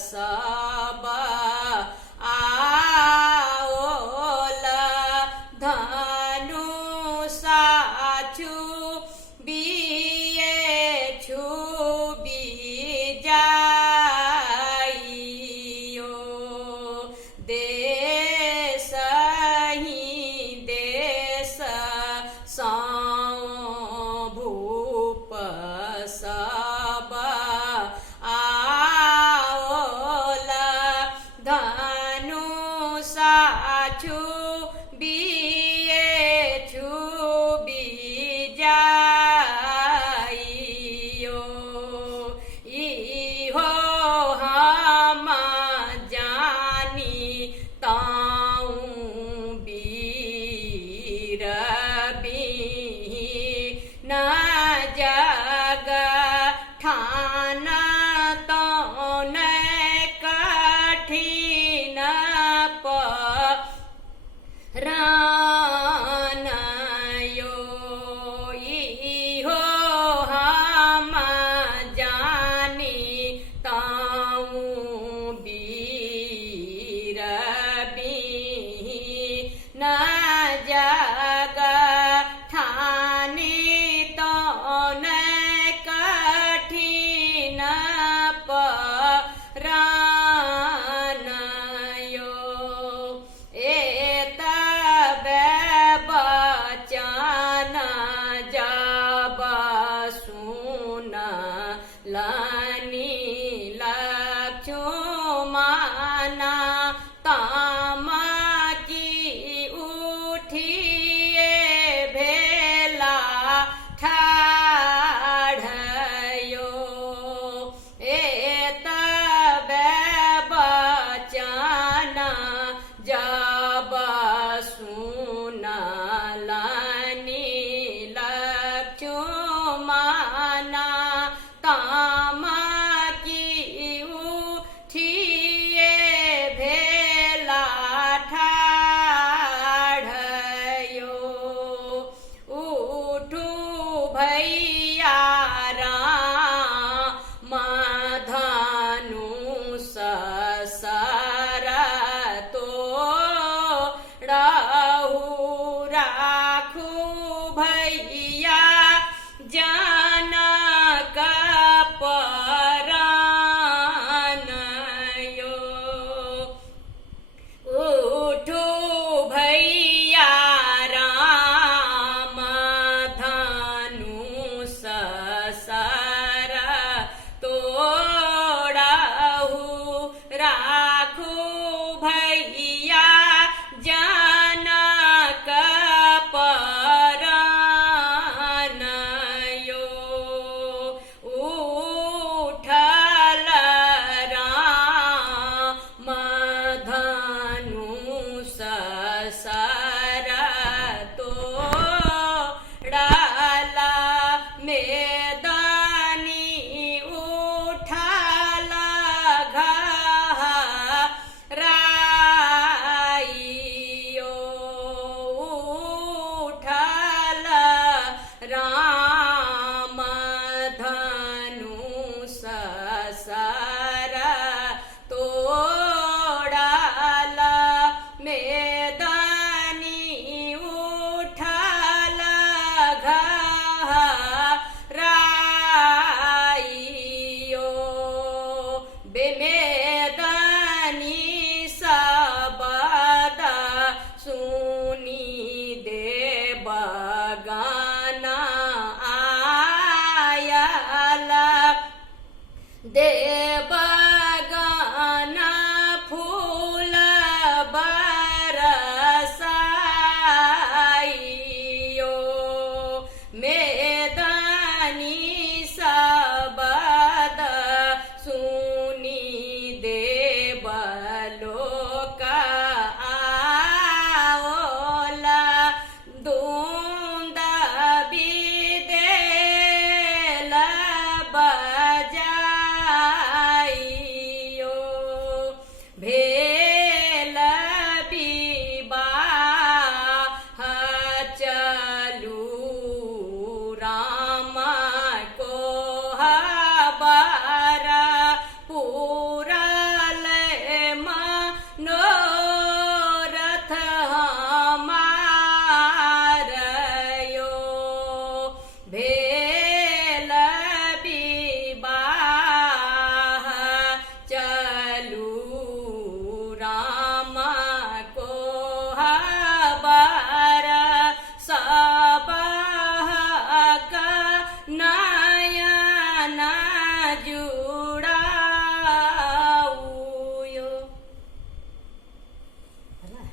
सब आओल धनु साछु बिये छुबी जाइयो देश ही देश भूप सब आओल धनु साछु बिये छुबी जाइयो इहो हम जानी ताऊ बीर न जग ठान तो न कठिन परानयो इहो हम जानी ताऊ बीर न जग ठानी तो न कठिन परानयो एतबे बचन जब सुनलनि लक्ष्मण तमकी उठिए भेला ठाढ़यो एतबे बचन जब सुनलनि लक्ष्मण तमकी उठिए भेला ठाढ़यो उठू भैया राम धनु ससर तोड़हु राखू भैया जनक परानयो उठू भैया राम धनु ससर तोड़हु राखू भैया जनक परानयो उठल राम धनु ससर तोड़ल मेदनी उठल घराइयो उठल राम धनु ससर तोड़ल मेदनी उठल घराइयो बेमेदनी सबद सुनी देवगन आयल देव